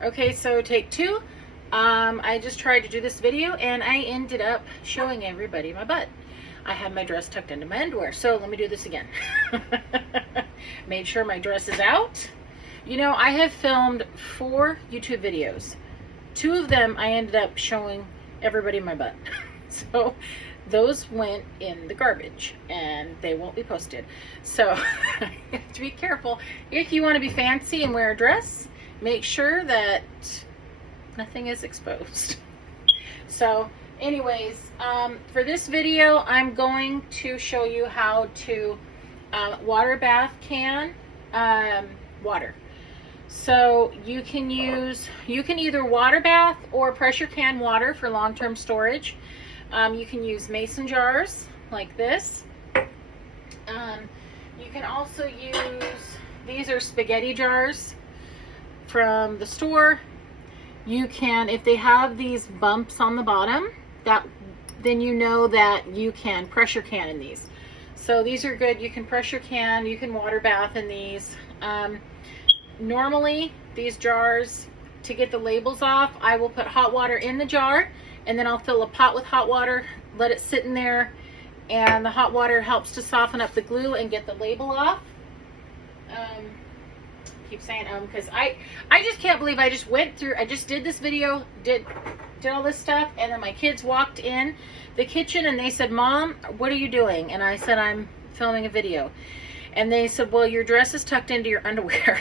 Okay, so take two. I just tried to do this video and I ended up showing everybody my butt. I had my dress tucked into my underwear. So let me do this again. Made sure my dress is out. You know, I have filmed 4 YouTube videos. 2 of them I ended up showing everybody my butt. So those went in the garbage and they won't be posted. So you have to be careful. If you want to be fancy and wear a dress, make sure that nothing is exposed. So anyways, for this video, I'm going to show you how to water bath can water. So you can either water bath or pressure can water for long-term storage. You can use mason jars like this. You can also use, these are spaghetti jars from the store. You can, if they have these bumps on the bottom, then you know that you can pressure can in these. So these are good. You can pressure can, you can water bath in these. Normally these jars, to get the labels off, I will put hot water in the jar and then I'll fill a pot with hot water, let it sit in there, and the hot water helps to soften up the glue and get the label off. Keep saying because I just can't believe I just went through, I just did this video, did all this stuff, and then my kids walked in the kitchen and they said, "Mom, what are you doing?" And I said, "I'm filming a video." And they said, "Well, your dress is tucked into your underwear."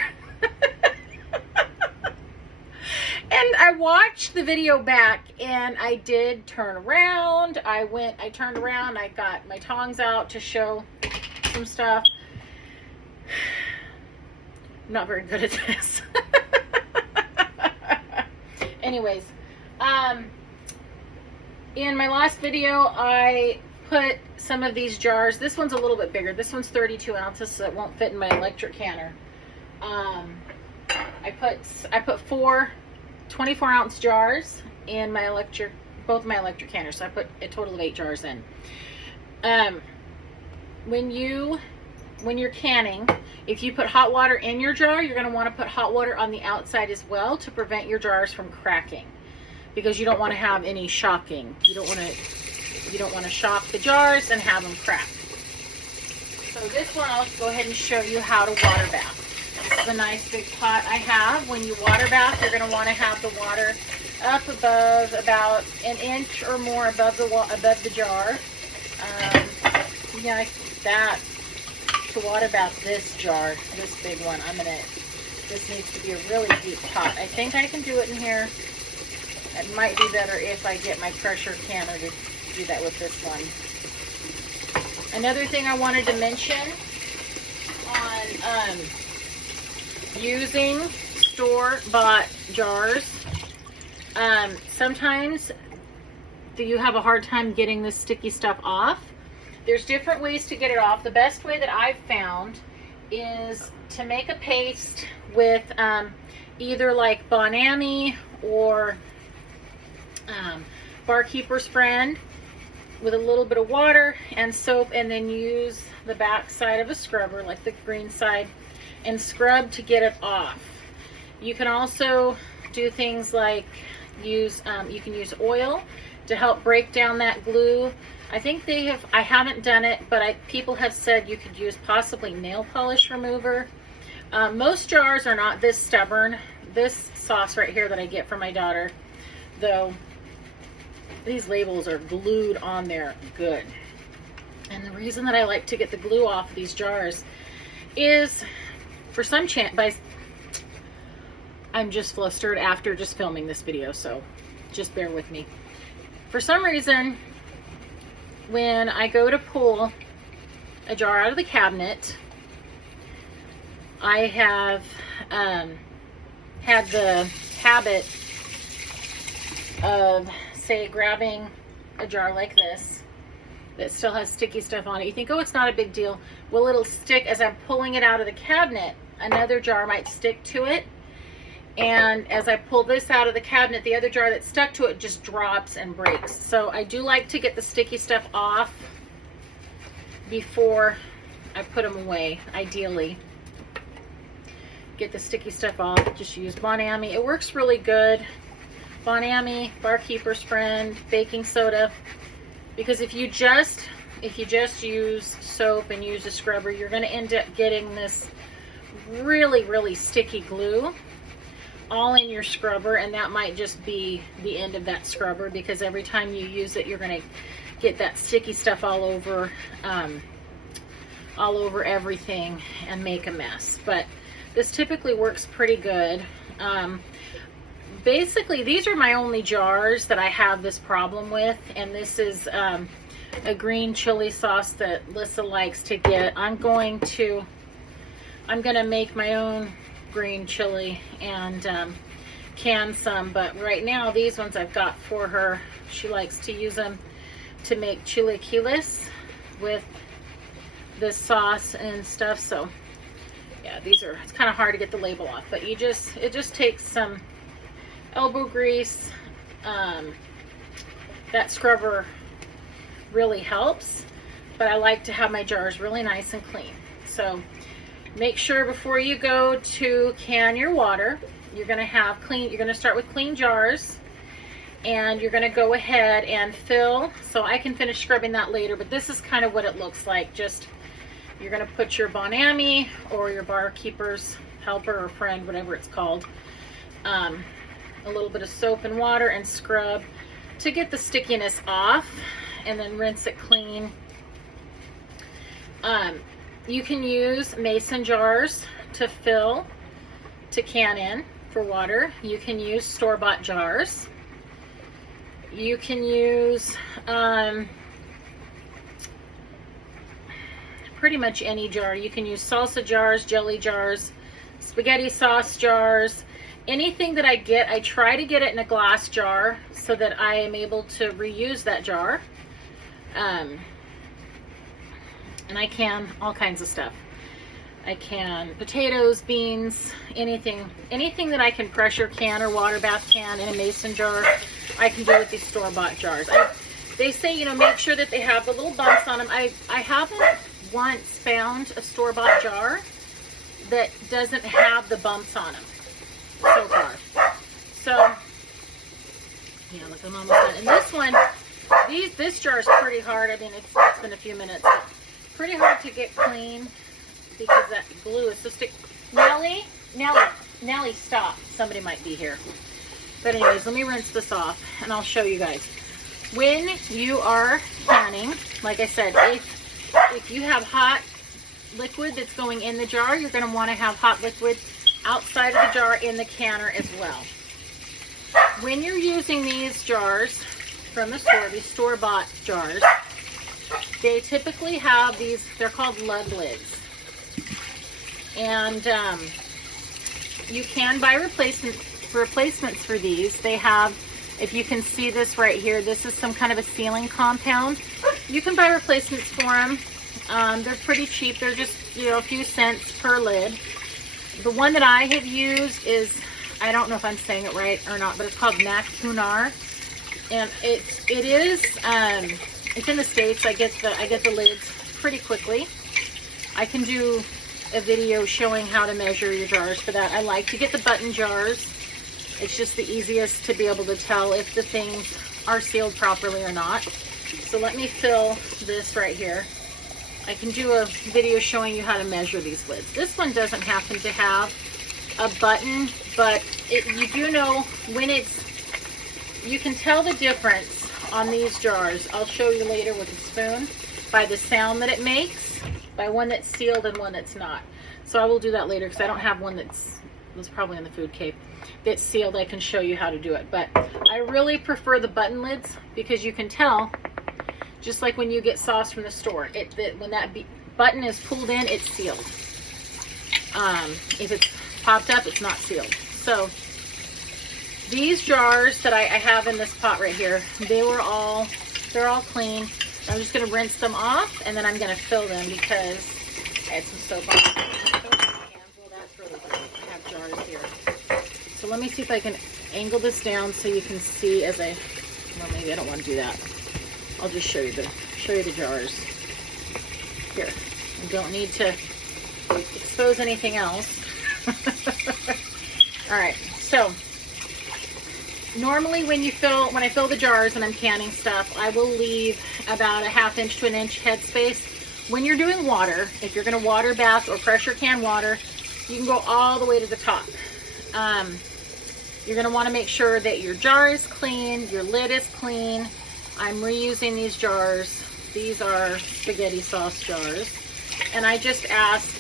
And I watched the video back and I did turn around. I turned around, I got my tongs out to show some stuff. I'm not very good at this. Anyways, in my last video, I put some of these jars. This one's a little bit bigger. This one's 32 ounces, so it won't fit in my electric canner. I put 4 24-ounce jars in my both my electric canners. So I put a total of 8 jars in. When you're canning, if you put hot water in your jar, you're going to want to put hot water on the outside as well to prevent your jars from cracking, because you don't want to have any shocking. You don't want to shock the jars and have them crack. So this one, I'll go ahead and show you how to water bath. This is a nice big pot I have. When you water bath, you're going to want to have the water up above about an inch or more above the jar. Yeah, like that. To water bath this jar, this big one, this needs to be a really deep pot. I think I can do it in here. It might be better if I get my pressure canner to do that with this one. Another thing I wanted to mention on using store-bought jars, sometimes you have a hard time getting this sticky stuff off. There's different ways to get it off. The best way that I've found is to make a paste with either like Bon Ami or Barkeeper's Friend with a little bit of water and soap, and then use the back side of a scrubber, like the green side, and scrub to get it off. You can also do things like you can use oil to help break down that glue. I think I haven't done it, but people have said you could use possibly nail polish remover. Most jars are not this stubborn. This sauce right here that I get from my daughter, though, these labels are glued on there good. And the reason that I like to get the glue off these jars is, for some chance, I'm just flustered after just filming this video, so just bear with me. For some reason, when I go to pull a jar out of the cabinet, I have had the habit of, say, grabbing a jar like this that still has sticky stuff on it. You think, oh, it's not a big deal. Well, it'll stick as I'm pulling it out of the cabinet. Another jar might stick to it, and as I pull this out of the cabinet, the other jar that's stuck to it just drops and breaks. So I do like to get the sticky stuff off before I put them away, ideally. get the sticky stuff off, just use Bon Ami. It works really good. Bon Ami, Barkeeper's Friend, baking soda. Because if you just use soap and use a scrubber, you're going to end up getting this really, really sticky glue all in your scrubber, and that might just be the end of that scrubber, because every time you use it, you're going to get that sticky stuff all over everything and make a mess. But this typically works pretty good. Basically, these are my only jars that I have this problem with, and this is a green chili sauce that Lissa likes to get. I'm gonna make my own green chili and can some, but right now these ones I've got for her. She likes to use them to make chilaquiles with this sauce and stuff. So yeah, it's kind of hard to get the label off, but it just takes some elbow grease. That scrubber really helps, but I like to have my jars really nice and clean. So make sure before you go to can your water, you're going to start with clean jars, and you're going to go ahead and fill. So I can finish scrubbing that later, but this is kind of what it looks like. Just, you're going to put your Bon Ami or your Barkeeper's Helper or Friend, whatever it's called, a little bit of soap and water, and scrub to get the stickiness off, and then rinse it clean. You can use mason jars to fill, to can in for water. You can use store-bought jars. You can use pretty much any jar. You can use salsa jars, jelly jars, spaghetti sauce jars. Anything that I get, I try to get it in a glass jar so that I am able to reuse that jar. And I can all kinds of stuff. I can potatoes, beans, anything that I can pressure can or water bath can in a mason jar, I can do with these store-bought jars. They say, you know, make sure that they have the little bumps on them. I haven't once found a store-bought jar that doesn't have the bumps on them so far. So yeah, look, I'm almost done. And this one, this jar is pretty hard. I mean, it's been a few minutes, but pretty hard to get clean because that glue is so sticky. Nellie, stop. Somebody might be here. But anyways, let me rinse this off and I'll show you guys. When you are canning, like I said, if you have hot liquid that's going in the jar, you're going to want to have hot liquid outside of the jar in the canner as well. When you're using these jars from the store, these store-bought jars, they typically have these, they're called lug lids. And you can buy replacements for these. They have, if you can see this right here, this is some kind of a sealing compound. You can buy replacements for them. They're pretty cheap. They're just, you know, a few cents per lid. The one that I have used is, I don't know if I'm saying it right or not, but it's called Nac Hunar. And it's in the States. I get the lids pretty quickly. I can do a video showing how to measure your jars for that. I like to get the button jars. It's just the easiest to be able to tell if the things are sealed properly or not. So let me fill this right here. I can do a video showing you how to measure these lids. This one doesn't happen to have a button, but you do know when you can tell the difference on these jars. I'll show you later with a spoon by the sound that it makes, by one that's sealed and one that's not. So I will do that later because I don't have one that's probably in the food cave that's sealed. I can show you how to do it, but I really prefer the button lids because you can tell, just like when you get sauce from the store, when that button is pulled in, it's sealed. If it's popped up, it's not sealed. So these jars that I have in this pot right here, they're all clean. I'm just going to rinse them off, and then I'm going to fill them because I had some soap on my hands. Well, that's really good. I have jars here. So let me see if I can angle this down so you can see as well, maybe I don't want to do that. I'll just show you the jars. Here. You don't need to expose anything else. All right, so normally when I fill the jars and I'm canning stuff, I will leave about a 1/2 inch to 1 inch headspace. When you're doing water, if you're going to water bath or pressure can water, you can go all the way to the top. You're going to want to make sure that your jar is clean, your lid is clean. I'm reusing these jars. These are spaghetti sauce jars. And I just asked,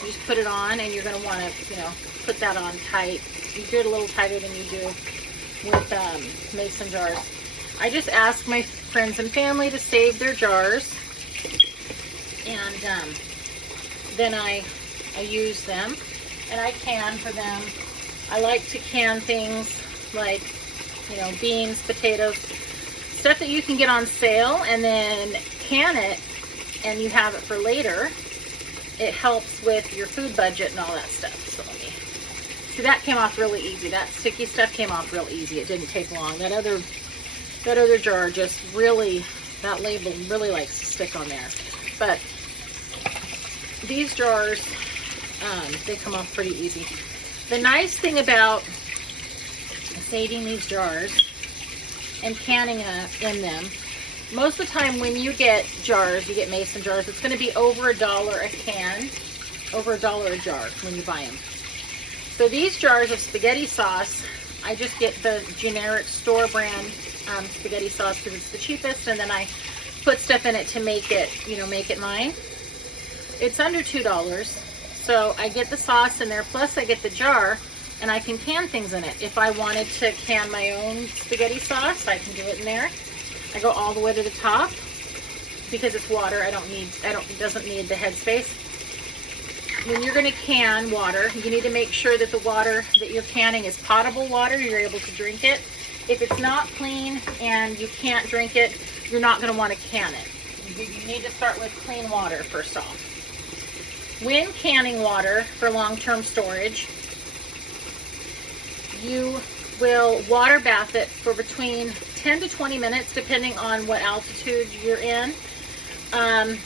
you just put it on, and you're going to want to, put that on tight. You do it a little tighter than you do with mason jars. I just asked my friends and family to save their jars, and then I use them, and I can for them. I like to can things like, beans, potatoes, stuff that you can get on sale, and then can it, and you have it for later. It helps with your food budget and all that stuff. So let me see, that came off really easy. That sticky stuff came off real easy. It didn't take long. That other jar just really, that label really likes to stick on there. But these jars, they come off pretty easy. The nice thing about saving these jars and canning in them, most of the time when you get jars, you get mason jars, it's going to be over $1 a can, over $1 a jar when you buy them. So these jars of spaghetti sauce, I just get the generic store brand spaghetti sauce because it's the cheapest, and then I put stuff in it to make it, make it mine. It's under $2. So I get the sauce in there, plus I get the jar, and I can can things in it. If I wanted to can my own spaghetti sauce, I can do it in there. I go all the way to the top because it's water. It doesn't need the headspace. When you're going to can water, you need to make sure that the water that you're canning is potable water. You're able to drink it. If it's not clean and you can't drink it, you're not going to want to can it. You need to start with clean water first off. When canning water for long-term storage, you will water bath it for between 10 to 20 minutes, depending on what altitude you're in.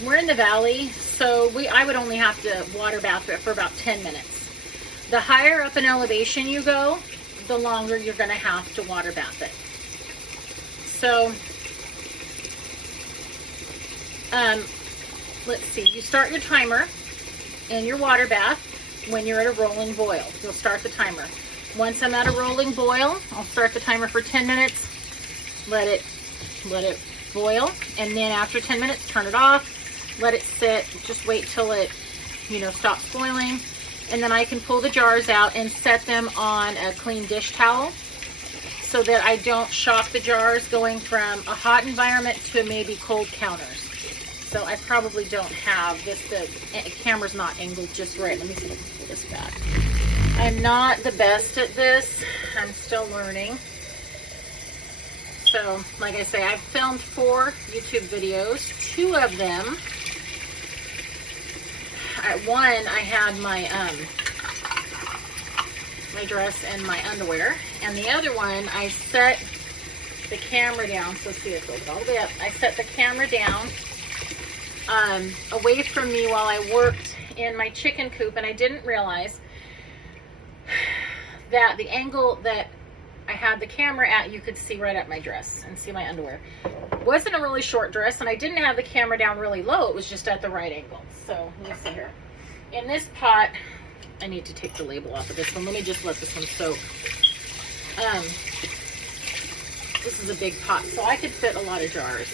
We're in the valley, so I would only have to water bath it for about 10 minutes. The higher up in elevation you go, the longer you're going to have to water bath it. So, let's see, you start your timer in your water bath when you're at a rolling boil. You'll start the timer. Once I'm at a rolling boil, I'll start the timer for 10 minutes, let it boil, and then after 10 minutes, turn it off, let it sit, just wait till it, stops boiling, and then I can pull the jars out and set them on a clean dish towel so that I don't shock the jars going from a hot environment to maybe cold counters. So I probably don't have this, the camera's not angled just right. Let me see if I can pull this back. I'm not the best at this. I'm still learning. So, like I say, I've filmed 4 YouTube videos. 2 of them, at one I had my my dress and my underwear, and the other one I set the camera down. So let's see if it goes all the way up. I set the camera down away from me while I worked in my chicken coop, and I didn't realize that the angle that I had the camera at, you could see right up my dress and see my underwear. It wasn't a really short dress, and I didn't have the camera down really low. It was just at the right angle. So let me see here. In this pot, I need to take the label off of this one. Let me just let this one soak. This is a big pot, so I could fit a lot of jars.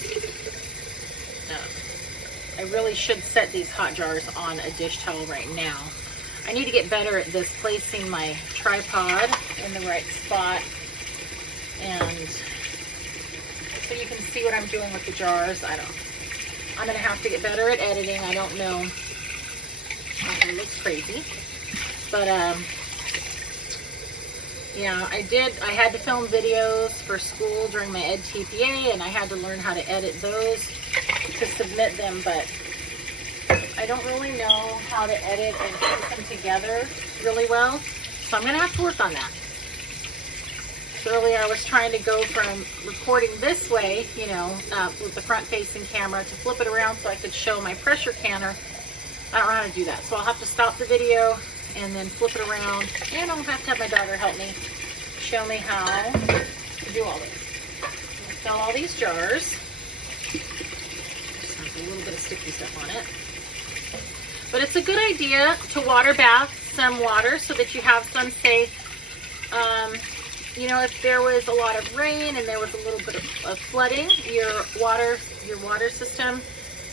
I really should set these hot jars on a dish towel right now. I need to get better at this, placing my tripod in the right spot, and so you can see what I'm doing with the jars. I'm going to have to get better at editing. I don't know. It looks crazy. But, yeah, I had to film videos for school during my Ed TPA, and I had to learn how to edit those to submit them, but I don't really know how to edit and put them together really well, so I'm going to have to work on that. So earlier I was trying to go from recording this way, with the front-facing camera, to flip it around so I could show my pressure canner. I don't know how to do that, so I'll have to stop the video, and then flip it around. And I'll have to have my daughter help me, show me how to do all this. I'll fill all these jars. Just has a little bit of sticky stuff on it. But it's a good idea to water bath some water so that you have some, say, you know, if there was a lot of rain and there was a little bit of flooding, your water system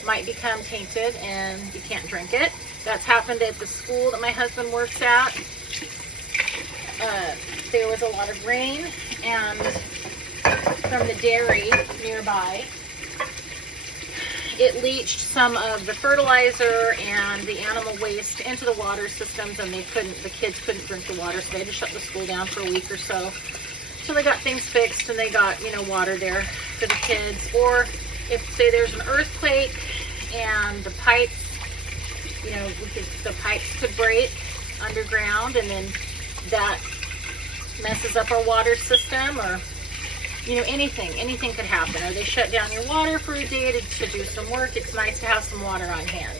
might become tainted and you can't drink it. That's happened at the school that my husband works at. There was a lot of rain, and from the dairy nearby, it leached some of the fertilizer and the animal waste into the water systems, and the kids couldn't drink the water, so they had to shut the school down for a week or so. So they got things fixed, and they got, you know, water there for the kids. Or if, say, there's an earthquake and the pipes, you know, the pipes could break underground, and then that messes up our water system, or, you know, anything could happen. Or they shut down your water for a day to do some work. It's nice to have some water on hand.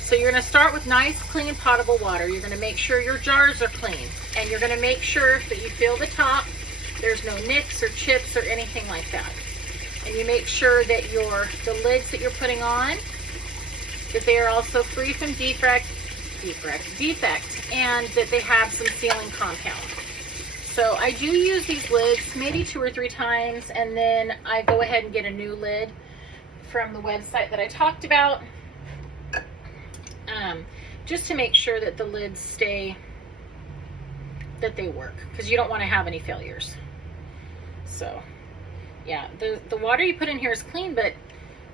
So you're going to start with nice, clean, potable water. You're going to make sure your jars are clean, and you're going to make sure that you fill the top. There's no nicks or chips or anything like that. And you make sure that the lids that you're putting on, that they are also free from defect, and that they have some sealing compound. So I do use these lids maybe 2 or 3 times, and then I go ahead and get a new lid from the website that I talked about, just to make sure that the lids stay, that they work, because you don't want to have any failures. So yeah, the water you put in here is clean, but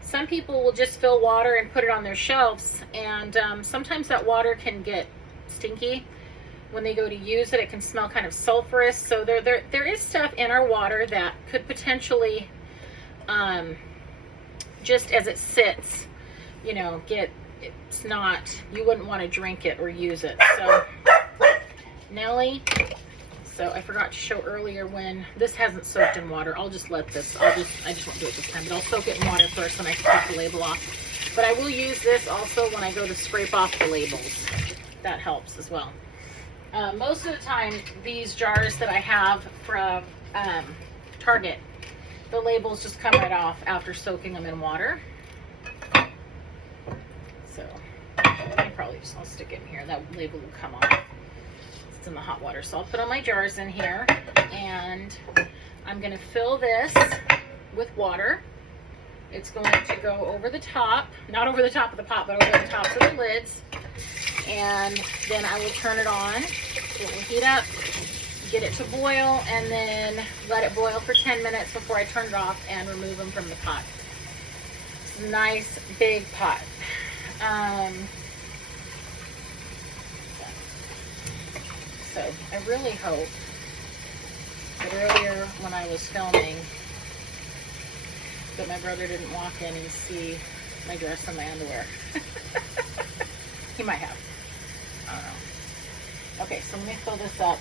some people will just fill water and put it on their shelves, and sometimes that water can get stinky. When they go to use it, it can smell kind of sulfurous. So there is stuff in our water that could potentially, just as it sits, you know, it's not, you wouldn't want to drink it or use it. So Nellie, so I forgot to show earlier when this hasn't soaked in water. I'll just let this, I just won't do it this time, but I'll soak it in water first when I take the label off. But I will use this also when I go to scrape off the labels. That helps as well. Most of the time, these jars that I have from Target, the labels just come right off after soaking them in water. So I'll stick it in here. That label will come off. It's in the hot water. So I'll put all my jars in here, and I'm going to fill this with water. It's going to go over the top, not over the top of the pot, but over the tops of the lids. And then I will turn it on. It will heat up, get it to boil, and then let it boil for 10 minutes before I turn it off and remove them from the pot. It's a nice big pot. So I really hope that earlier when I was filming that my brother didn't walk in and see my dress and my underwear. He might have. I don't know. Okay, so let me fill this up.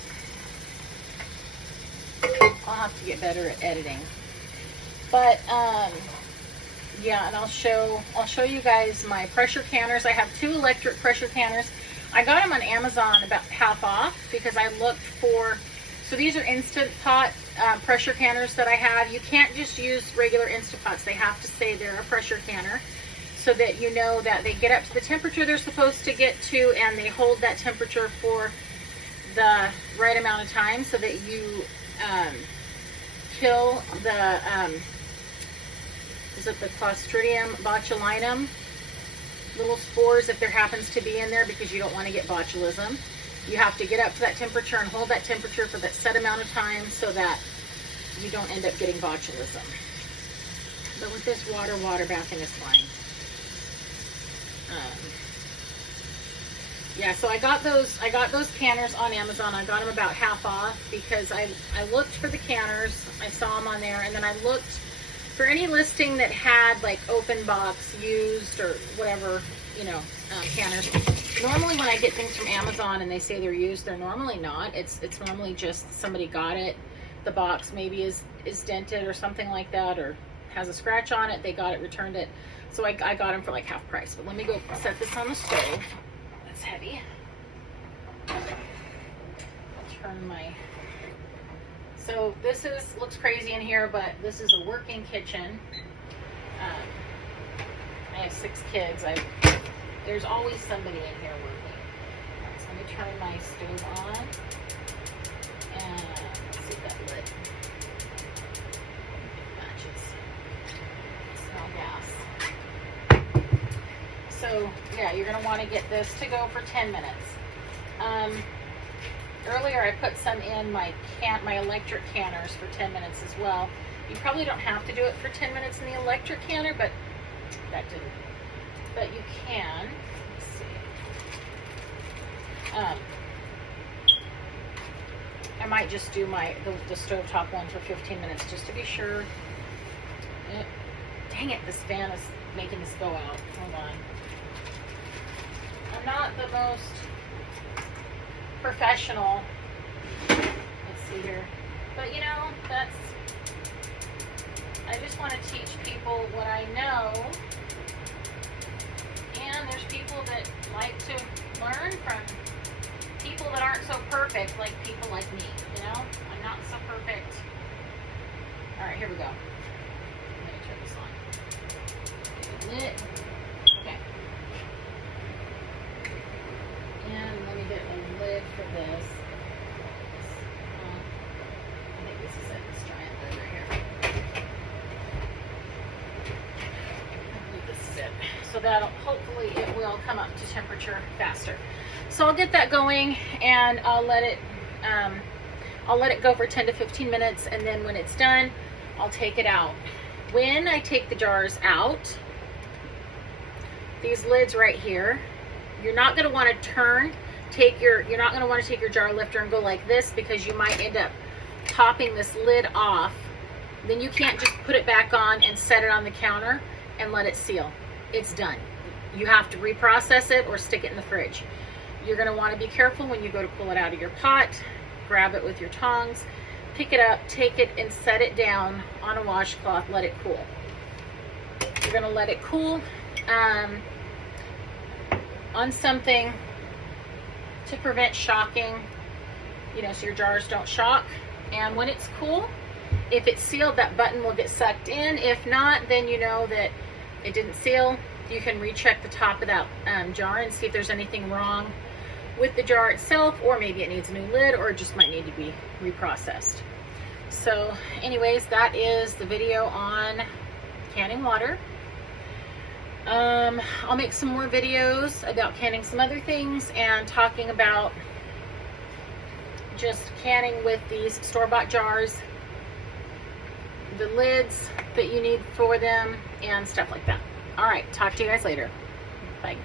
I'll have to get better at editing. But yeah, and I'll show you guys my pressure canners. I have 2 electric pressure canners. I got them on Amazon about half off because I looked for, so these are Instant Pot pressure canners that I have. You can't just use regular Instant Pots. They have to say they're a pressure canner, so that you know that they get up to the temperature they're supposed to get to, and they hold that temperature for the right amount of time, so that you kill the, is it the Clostridium botulinum little spores if there happens to be in there, because you don't want to get botulism. You have to get up to that temperature and hold that temperature for that set amount of time so that you don't end up getting botulism. But with this water bathing is fine. Yeah, so I got those canners on Amazon. I got them about half off because I looked for the canners. I saw them on there, and then I looked for any listing that had like open box, used, or whatever, you know, canners. Normally when I get things from Amazon and they say they're used, they're normally not. It's normally just somebody got it. The box maybe is dented or something like that, or has a scratch on it. They got it, returned it. So I got them for like half price. But let me go set this on the stove. That's heavy. I'll turn my, so this looks crazy in here, but this is a working kitchen. I have 6 kids. There's always somebody in here working. Right, so let me turn my stove on. And let's see if that lit matches. Smell gas. So yeah, you're gonna want to get this to go for 10 minutes. Earlier I put some in my electric canners for 10 minutes as well. You probably don't have to do it for 10 minutes in the electric canner, but that didn't. But you can. Let's see. I might just do the stovetop one for 15 minutes just to be sure. Dang it, this fan is making this go out. Hold on. I'm not the most professional. Let's see here. But you know, I just want to teach people what I know. And there's people that like to learn from people that aren't so perfect, like people like me, you know? I'm not so perfect. Alright, here we go. Let me turn this on. Get it lit. Okay. And let me get a lid for this. I think this is it, this giant lid right here. I believe this is it. So that'll, hopefully it will come up to temperature faster. So I'll get that going and I'll let it go for 10 to 15 minutes, and then when it's done, I'll take it out. When I take the jars out, these lids right here, you're not going to want to you're not going to want to take your jar lifter and go like this, because you might end up popping this lid off. Then you can't just put it back on and set it on the counter and let it seal. It's done. You have to reprocess it or stick it in the fridge. You're going to want to be careful when you go to pull it out of your pot. Grab it with your tongs, pick it up, take it and set it down on a washcloth, let it cool. You're going to let it cool on something to prevent shocking, you know, so your jars don't shock. And when it's cool, if it's sealed, that button will get sucked in. If not, then you know that it didn't seal. You can recheck the top of that jar and see if there's anything wrong with the jar itself, or maybe it needs a new lid, or it just might need to be reprocessed. So anyways, that is the video on canning water. I'll make some more videos about canning some other things and talking about just canning with these store-bought jars, the lids that you need for them, and stuff like that. All right, talk to you guys later. Bye.